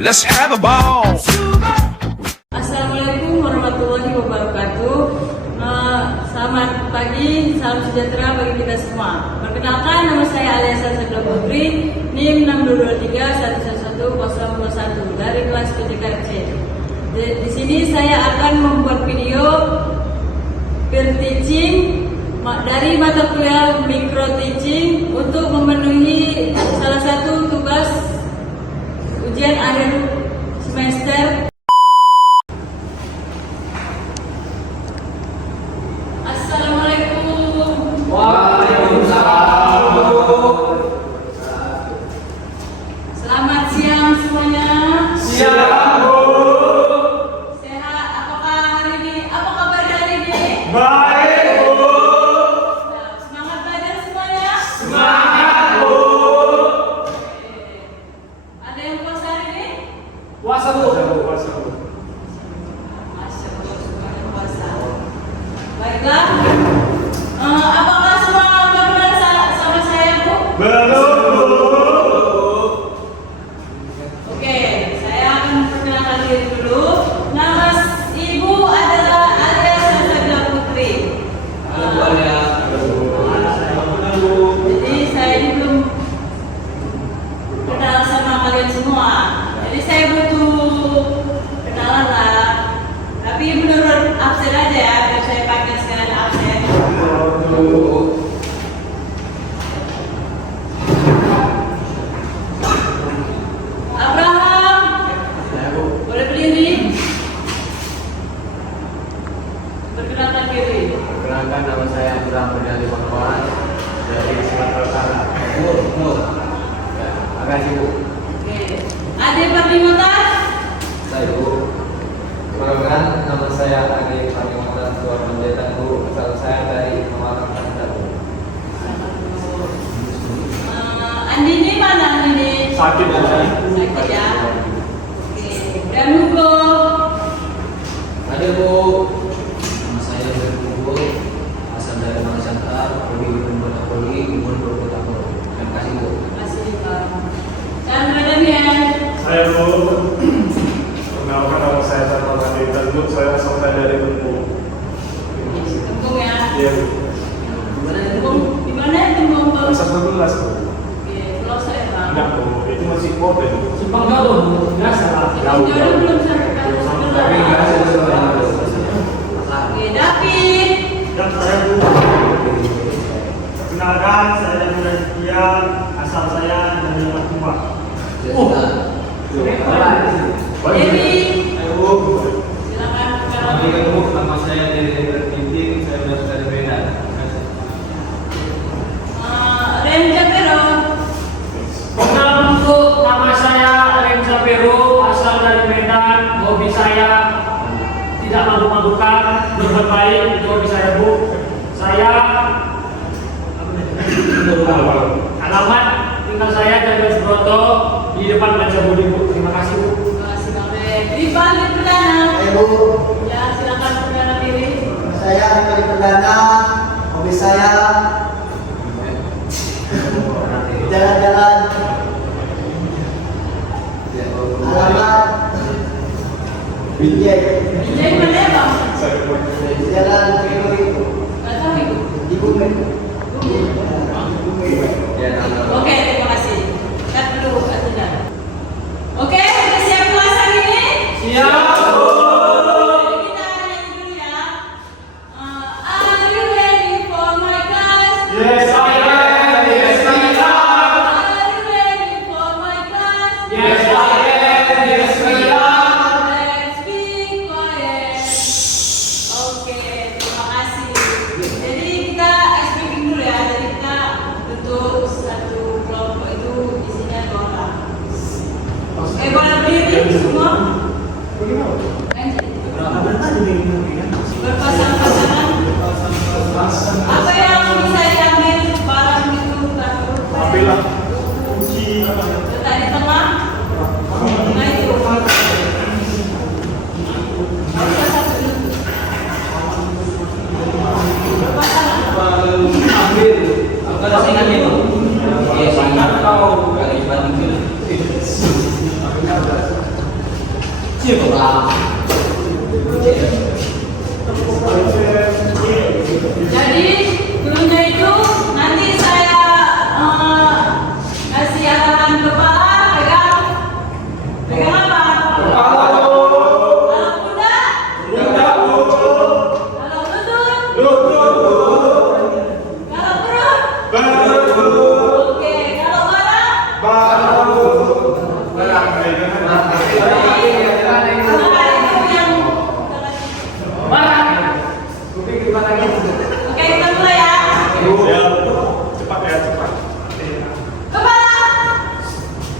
Let's have a ball. Assalamualaikum warahmatullahi wabarakatuh. Selamat pagi, salam sejahtera bagi kita semua. Perkenalkan, nama saya Aliasa Sagla Putri, NIM 622311101 dari kelas PJKC. Di sini saya akan membuat video peer teaching dari mata kuliah micro teaching untuk memenuhi salah satu tugas ujian akhir semester. Assalamualaikum. Waalaikumsalam. Selamat siang semuanya. Siang, Bu. Sehat? Apakah hari ini? Apa kabar hari ini? Baik, Bu. Semangat belajar semuanya. Semangat, Bu. Ada yang puasa hari ini? Puasa, Bu. Puasa, Bu. Masya Allah, semuanya puasa. Baiklah. Apakah semua udah kenal sama saya, Bu? Belum, Bu. Oke, saya akan perkenalkan diri dulu. Nama Ibu adalah Aliasa Sagla Putri. Jadi saya ini belum kenal sama kalian semua. Jadi saya butuh kenalan lah. Tapi menurut absen aja ya, biar saya pakai sekalian absen. Abraham, boleh berdiri? Perkenalkan diri. Perkenalkan, nama saya Abraham Bernadi Pangkalan dari Sumatera Utara. Ya, makasih, Bu. Oke. Ade Parlimota. Saya, Bu. Perkenalkan, nama saya Ade Parlimota Suar Panjaitan, Bu. Asal saya dari Pemalang, Banten, Bu. Andini mana Andini? Sakit, Bu. Sakit ya. Oke. Dan Hugo. Ada, Bu. Nama saya Hugo, asal dari Makassar, Prodi Pembuatan Poli, Umur Berkota-Kota. Terima kasih, Bu. Masih Pak. Chandra Daniel. Saya, Bu. Perkenalkan, nama saya Chandra Daniel, Bu. Saya asal dari Bengkulu. Tembung ya. Iya, Bu. Tembung di mana Tembung Bang? Masa 12, Bu. Oke, Pulau saya Bang. Enggak, Bu. Itu masih kode, Bu. Simpang Jodoh, Bu. Biasa lah. Jauh, Jodoh jauh. belum sampai ke Tapi biasa sebenarnya. Oke, David. Dan saya Bu. Perkenalkan, saya David Setia, asal saya dari Papua. Dewi. Ayo, Bu. Silakan Assalamualaikum, nama saya Dede Bertintin, saya berasal dari Medan. Ren Japero. Perkenalkan, Bu, nama saya Renza Peru, asal dari Medan. Hobi saya tidak malu-malukan, berbuat baik, itu hobi saya, Bu. Saya alamat tinggal saya Jalan Subroto di depan Baca Budi, Bu. Terima kasih, Bu. Terima kasih Bang Ren. Rifan Perdana. Ibu, Ya, silakan perkenalkan diri. saya Rifan Perdana. Hobi saya jalan-jalan. Alamat Binjai, Jadi mana ya, Bang? Jalan Ibu. Nggak tahu Ibu. Ibu Oke, terima kasih. Cut dulu aturan. Oke, sudah siap kelas hari ini? Siap, Bu. Jadi dulunya itu nanti saya kasih arahan kepala pegang apa? Kalau kuda? Kalau lutut? Kalau perut? Oke, kalau barang? Oke, kita mulai ya. Cepat ya, cepat. Kepala,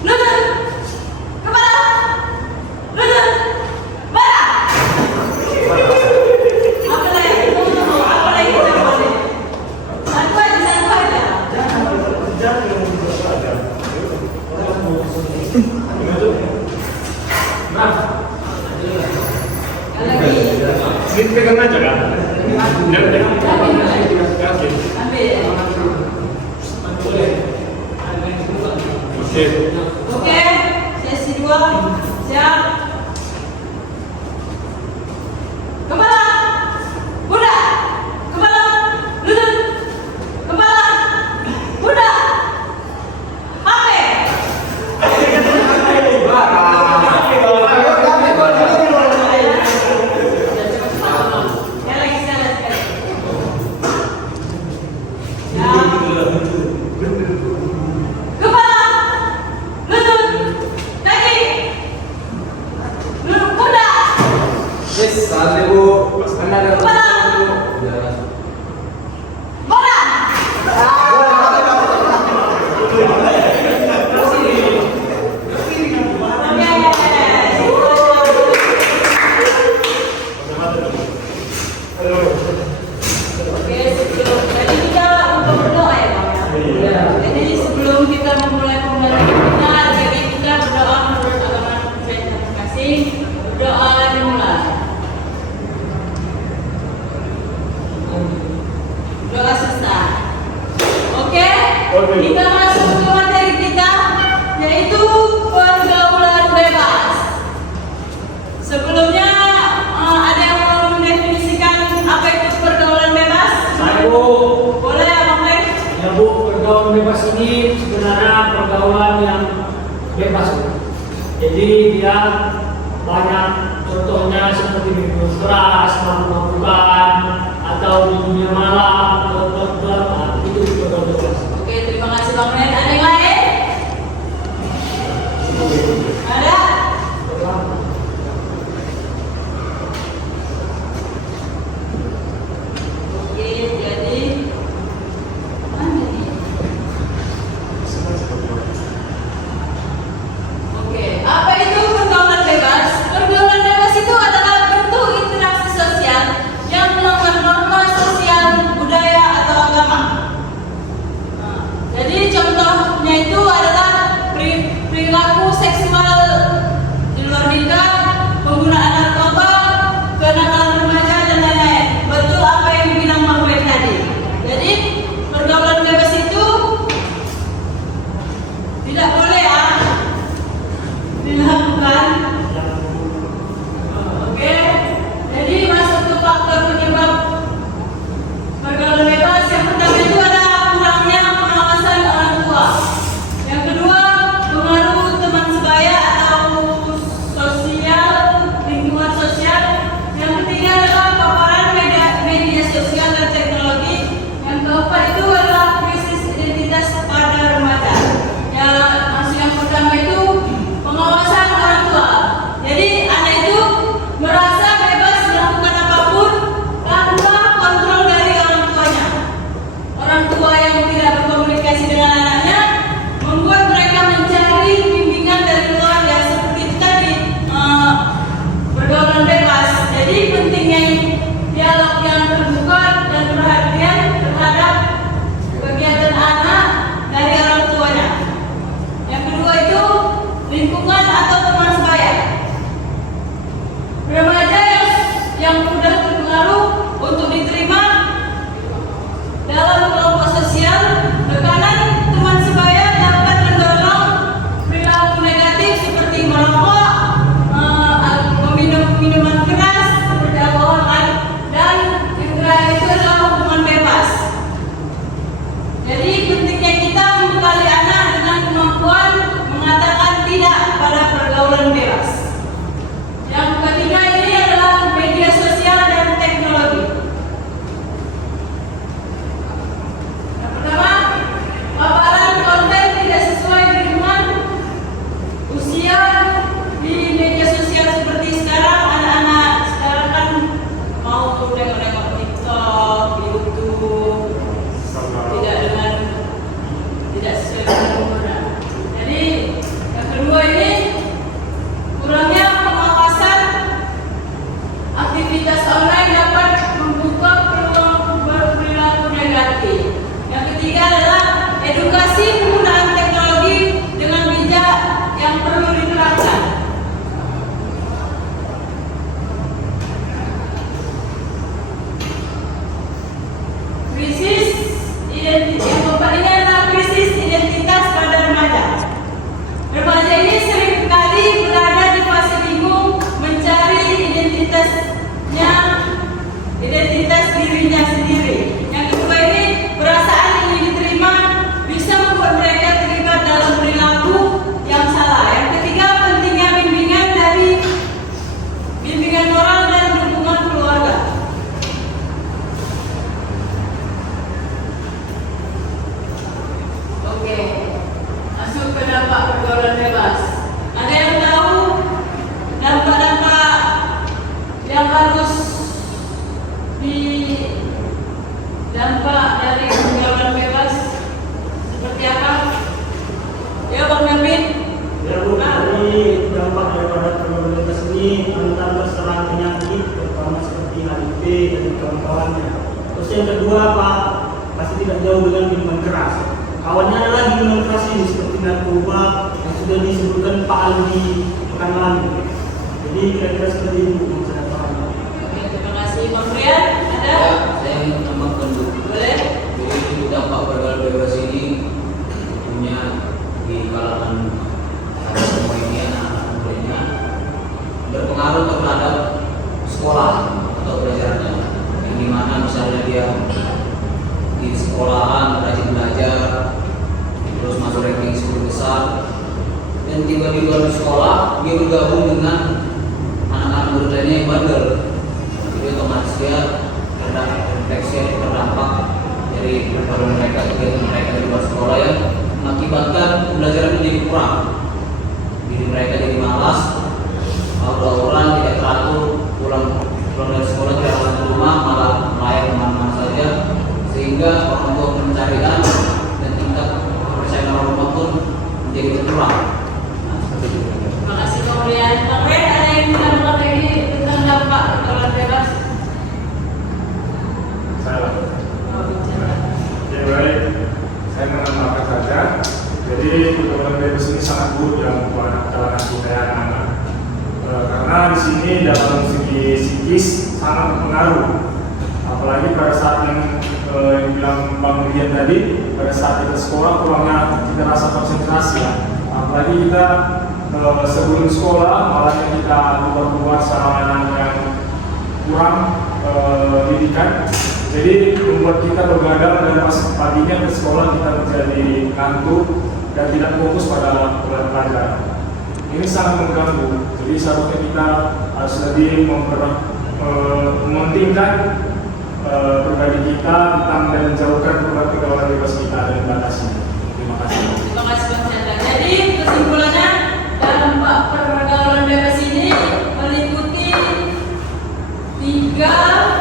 lutut, kepala, lutut, barang. Apa lagi? Apa lagi kita boleh? Satu aja. Lagi. Ini pegang aja kan? Jangan. Ambil. Oke. Oke, sesi 2, siap. Kepala, kuda, kepala, lutut, kepala, kuda, HP. Sekali lagi, sekali. Siap. Kepala, lutut, kaki, kuda, Yes, saatnya Bu. Anda ada bola. Oke, jadi kita untuk berdoa ya Bang ya. Jadi sebelum kita memulai pembelajaran kita, jadi kita berdoa menurut agama kita masing-masing. Berdoa dimulai. Doa selesai. Oke? Oke. Kita masuk ke materi kita, yaitu pergaulan bebas. Sebelumnya ada yang mau mendefinisikan apa itu pergaulan bebas? Saya Bu. Boleh Abang Len? Ya Bu, pergaulan bebas ini sebenarnya pergaulan yang bebas Bu. Jadi dia banyak contohnya seperti di dunia keras, mabuk-mabukan, atau di dunia malam, klub-klub, itu pergaulan bebas. Oke, terima kasih Bang Len. Ada yang lain? Ada? Oke, jadi mana nih? Oke, apa itu pergaulan bebas? Pergaulan bebas itu adalah bentuk interaksi sosial dan kawan-kawannya. Terus yang kedua Pak, pasti tidak jauh dengan minuman keras. Kawannya adalah minuman keras ini seperti narkoba yang sudah disebutkan Pak Aldi pekan lalu. Jadi kira-kira seperti itu yang saya pahami. Oke, terima kasih. Bang Rian, ada? Ya, saya ingin menambahkan dulu. Boleh? Jadi dampak pergaulan bebas ini tentunya di kalangan semua ini anak-anak mudanya berpengaruh terhadap sekolah atau pelajarannya. Yang dimana misalnya dia di sekolahan rajin belajar, terus masuk ranking 10 besar, dan tiba-tiba di sekolah dia bergabung dengan anak-anak muda lainnya yang bandel. Jadi otomatis dia terinfeksi atau terdampak dari pergaulan mereka, kegiatan mereka di luar sekolah yang mengakibatkan pembelajaran menjadi kurang. Diri mereka jadi malas, orang tidak teratur, pulang dari sekolah tidak langsung ke rumah, malah melayang kemana-mana saja, sehingga orang tua pencarian dan tingkat kepercayaan orang tua pun menjadi berkurang. Nah, seperti itu. Terima kasih Bang Rian. Bang Rian, ada yang menambahkan lagi tentang dampak pergaulan bebas? Saya Mau bicara? ya baik, saya menambahkan saja. Jadi pergaulan bebas ini sangat buruk yang buat kalangan kita ya anak-anak. Karena di sini dalam segi psikis sangat berpengaruh. Apalagi pada saat yang bilang Bang Rian tadi, pada saat kita sekolah kurangnya kita rasa konsentrasi ya. Apalagi kita sebelum sekolah malah kita keluar sama anak yang kurang didikan. Jadi membuat kita begadang dan pas paginya ke sekolah kita menjadi ngantuk dan tidak fokus pada pelajaran. Ini sangat mengganggu. Jadi seharusnya kita harus lebih mementingkan pribadi kita tentang dan menjauhkan pergaulan bebas kita dan batasi. Terima kasih. Terima kasih Bang Chandra. Jadi kesimpulannya dampak pergaulan bebas ini meliputi 3.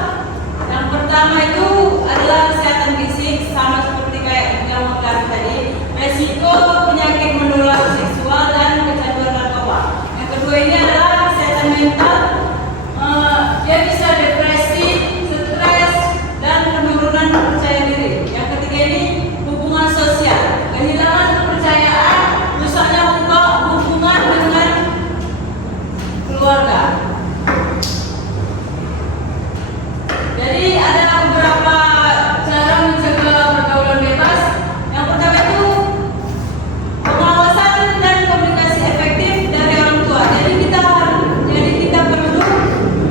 Yang pertama itu adalah kesehatan fisik, sama seperti kayak yang Bang tadi, resiko penyakit menular seksual dan kecanduan narkoba. Yang kedua ini adalah kesehatan mental. Dia bisa depresi, stres, dan penurunan percaya diri. Yang ketiga ini hubungan sosial, kehilangan kepercayaan, rusaknya hubungan dengan keluarga. Jadi ada beberapa cara mencegah pergaulan bebas. Yang pertama itu pengawasan dan komunikasi efektif dari orang tua. Jadi kita perlu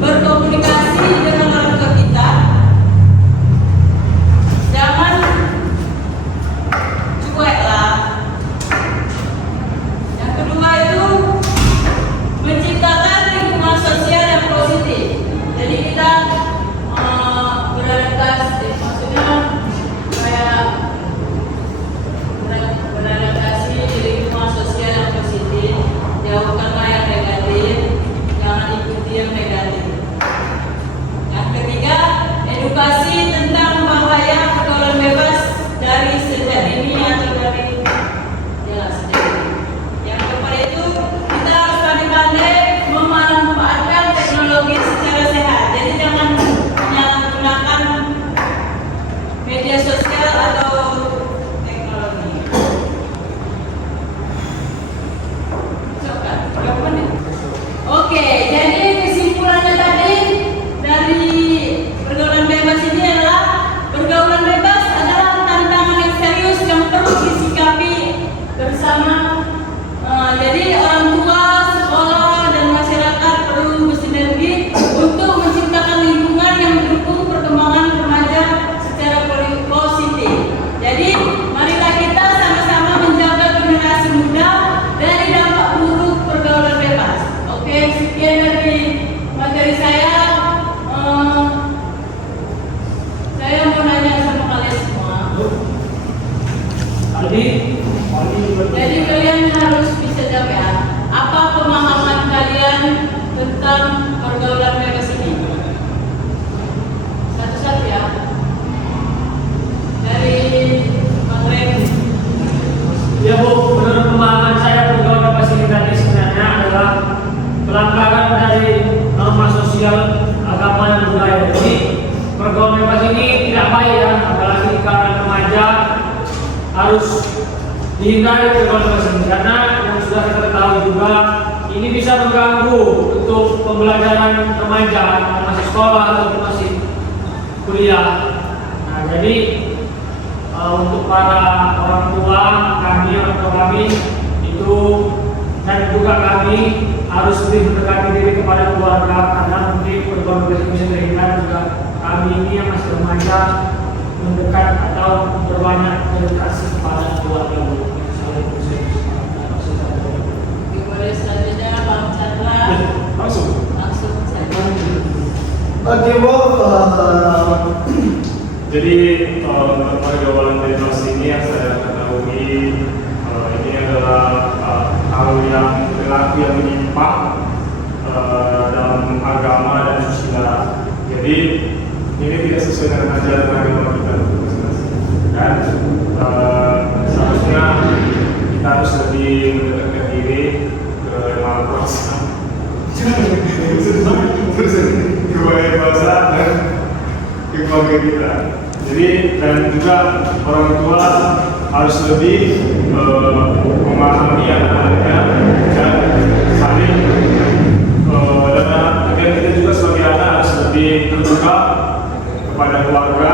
berkomunikasi dengan orang tua kita. Jangan cuek lah. Yang kedua itu menciptakan lingkungan sosial yang positif. Jadi kita beradaptasi, maksudnya kayak beradaptasi di lingkungan sosial yang positif, jauhkanlah yang negatif, jangan ikuti yang negatif. Yang ketiga, edukasi tentang bahaya pergaulan bebas dari sejak dini atau dari sejak dini. Yang keempat itu kita harus pandai-pandai memanfaatkan teknologi secara sehat. Jadi jangan menyalahgunakan media sosial atau teknologi. Coba, berapa menit? Oke, jadi kesimpulannya tadi dari pergaulan bebas ini adalah pergaulan bebas adalah tantangan yang serius yang perlu disikapi bersama. Jadi orang tua, sekolah, dan masyarakat perlu bersinergi untuk menciptakan lingkungan yang mendukung perkembangan remaja secara positif. Jadi marilah kita sama-sama menjaga generasi muda dari dampak buruk pergaulan bebas. Oke, sekian dari materi saya. Saya mau nanya sama kalian semua. Jadi kalian harus bisa jawab ya. Apa pemahaman kalian tentang pergaulan bebas ini? Satu-satu ya. Dari Bang Rem. Ya Bu, menurut pemahaman saya pergaulan bebas ini tadi sebenarnya adalah pelanggaran dari norma sosial, agama dan budaya. Jadi pergaulan bebas ini tidak baik ya, apalagi di kalangan remaja. Harus dihindari pergaulan bebas ini karena yang sudah kita ketahui juga ini bisa mengganggu untuk pembelajaran remaja yang masih sekolah atau masih kuliah. Nah, jadi untuk para orang tua kami itu dan juga kami harus lebih mendekati diri kepada keluarga karena mungkin pergaulan bebas ini sehingga juga kami ini yang masih remaja mendekat atau berbanyak meditasi kepada keluarga. Boleh selanjutnya Bang Chandra. Langsung. Saja. Oke Bu, Jadi untuk pergaulan bebas ini yang saya ketahui ini adalah hal yang berlaku yang menyimpang dalam agama dan susila. Jadi ini tidak sesuai dengan ajaran agama kita dan seharusnya kita harus lebih mendekatkan diri ke yang maha kuasa. Terus kepada kuasa dan keluarga kita. Jadi dan juga orang tua harus lebih memahami anak-anaknya dan saling dan kita juga sebagai anak harus lebih terbuka kepada keluarga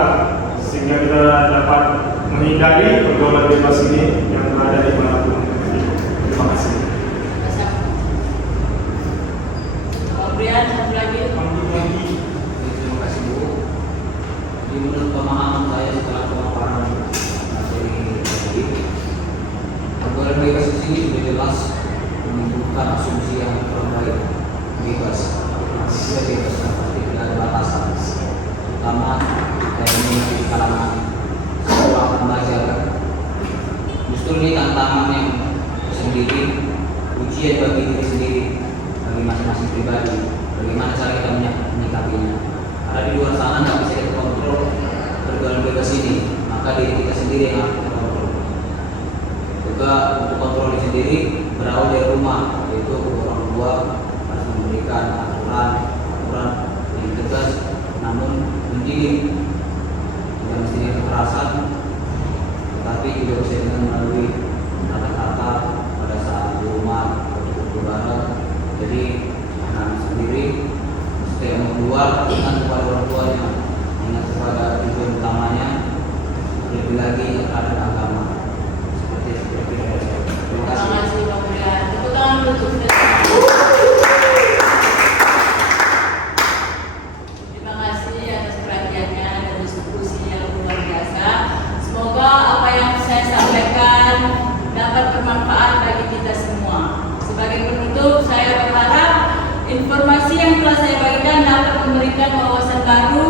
sehingga kita dapat menghindari pergaulan bebas ini yang berada di manapun. Terima kasih. Kemudian satu lagi. Terima kasih Bu. Di menurut pemahaman saya setelah pemaparan materi tadi, pergaulan bebas di sini sudah jelas menunjukkan asumsi yang kurang baik. Bebas, sudah bebas, tapi tidak ada batasan. Terutama kita ini di kalangan sekolah remaja. Justru ini tantangan yang sendiri, ujian bagi diri sendiri, bagi masing-masing pribadi. Bagaimana cara kita menyikapinya? Karena di luar sana nggak bisa kita kontrol pergaulan bebas ini, maka diri kita sendiri yang harus kita kontrol. Juga untuk kontrol diri sendiri berawal dari rumah, yaitu orang tua harus memberikan aturan yang tegas, namun mendidik. Tidak mestinya kekerasan, tetapi juga bisa dengan melalui kata-kata pada saat di rumah atau bareng. Jadi anak sendiri setiap mau keluar ingat kepada orang tuanya, ingat kepada tujuan utamanya, lebih lagi terhadap agama. Seperti itu. Terima Terima kasih. kasih Bang Brian. Tepuk tangan untuk Terima kasih atas perhatiannya dan diskusi yang luar biasa. Semoga apa yang saya sampaikan dapat bermanfaat bagi kita semua. Sebagai penutup, saya berharap informasi yang telah saya bagikan dapat memberikan wawasan baru